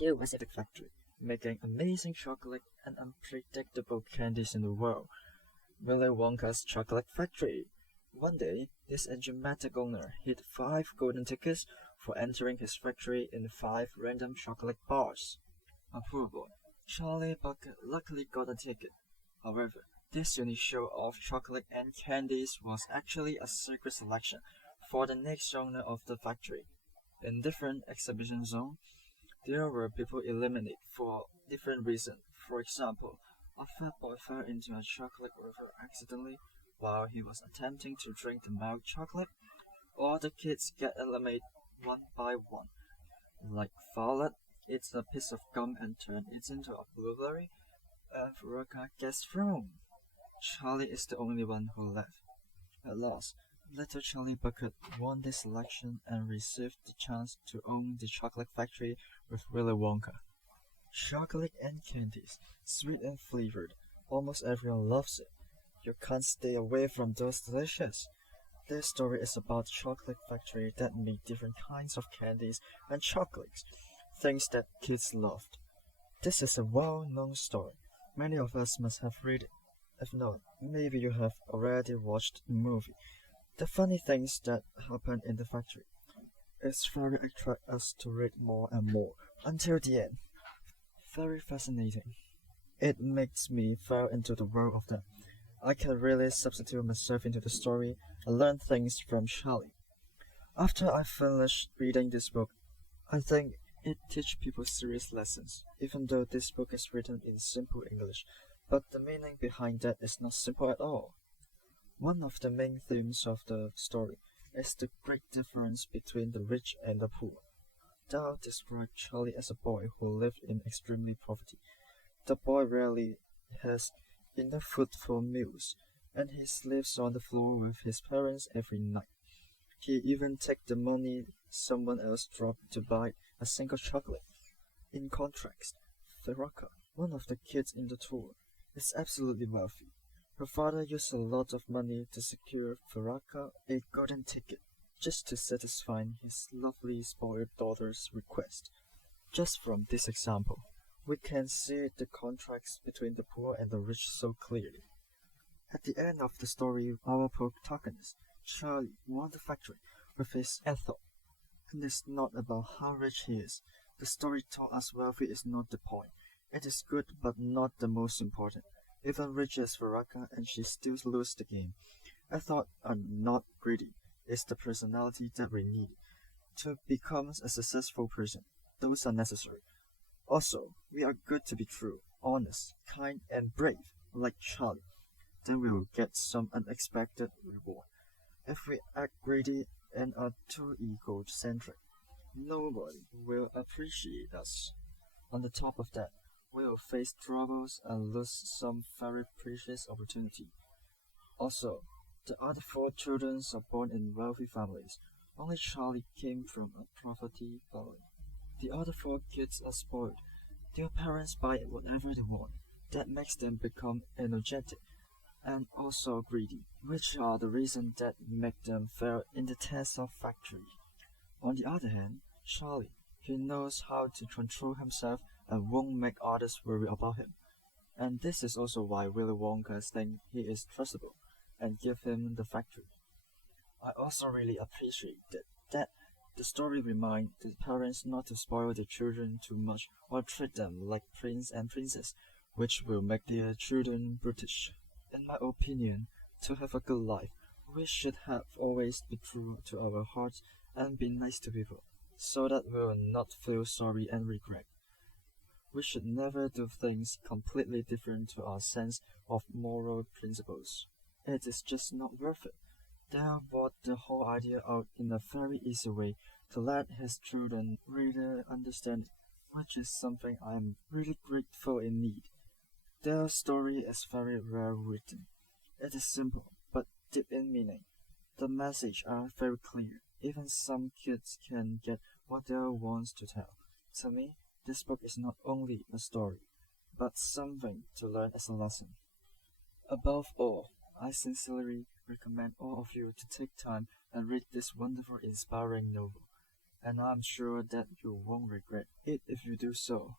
There was a big factory, making amazing chocolate and unpredictable candies in the world. Willy Wonka's chocolate factory. One day, this enigmatic owner hid 5 golden tickets for entering his factory in 5 random chocolate bars. A poor boy, Charlie Bucket luckily got a ticket. However, this unique show of chocolate and candies was actually a secret selection for the next owner of the factory. In different exhibition zones, there were people eliminated for different reasons. For example, a fat boy fell into a chocolate river accidentally while he was attempting to drink the milk chocolate. All the kids get eliminated one by one. Like Violet eats a piece of gum and turns it into a blueberry, and Veronica gets thrown. Charlie is the only one who left. At last, little Charlie Bucket won this selection and received the chance to own the chocolate factory with Willy Wonka. Chocolate and candies, sweet and flavored. Almost everyone loves it. You can't stay away from those delicious. This story is about a chocolate factory that made different kinds of candies and chocolates, things that kids loved. This is a well-known story. Many of us must have read it. If not, maybe you have already watched the movie. The funny things that happen in the factory. It's very attract us to read more and more until the end. Very fascinating. It makes me fall into the world of them. I can really substitute myself into the story and learn things from Charlie. After I finished reading this book, I think it teaches people serious lessons, even though this book is written in simple English, but the meaning behind that is not simple at all. One of the main themes of the story is the great difference between the rich and the poor. Dahl described Charlie as a boy who lived in extremely poverty. The boy rarely has enough food for meals, and he sleeps on the floor with his parents every night. He even takes the money someone else dropped to buy a single chocolate. In contrast, Veronica, one of the kids in the tour, is absolutely wealthy. Her father used a lot of money to secure Veronica a golden ticket, just to satisfy his lovely spoiled daughter's request. Just from this example, we can see the contrast between the poor and the rich so clearly. At the end of the story, our protagonist, Charlie, won the factory with his ethos, and it's not about how rich he is. The story taught us wealthy is not the point. It is good but not the most important. Even rich as Veronica and she still lose the game. I thought I'm not greedy. It's the personality that we need to become a successful person. Those are necessary. Also, we are good to be true, honest, kind, and brave, like Charlie. Then we will get some unexpected reward. If we act greedy and are too egocentric, nobody will appreciate us. On the top of that, we will face troubles and lose some very precious opportunity. Also, the other 4 children are born in wealthy families. Only Charlie came from a poverty family. The other 4 kids are spoiled. Their parents buy whatever they want. That makes them become energetic and also greedy, which are the reasons that make them fail in the test of factory. On the other hand, Charlie, he knows how to control himself and won't make others worry about him. And this is also why Willy Wonka thinks he is trustable and give him the factory. I also really appreciate that the story reminds the parents not to spoil their children too much or treat them like prince and princess, which will make their children brutish. In my opinion, to have a good life, we should have always be true to our hearts and be nice to people, so that we will not feel sorry and regret. We should never do things completely different to our sense of moral principles. It is just not worth it. Dad brought the whole idea out in a very easy way to let his children really understand it, which is something I am really grateful in need. Their story is very well written. It is simple, but deep in meaning. The messages are very clear. Even some kids can get what they want to tell. To me, this book is not only a story, but something to learn as a lesson. Above all, I sincerely recommend all of you to take time and read this wonderful, inspiring novel. and I'm sure that you won't regret it if you do so.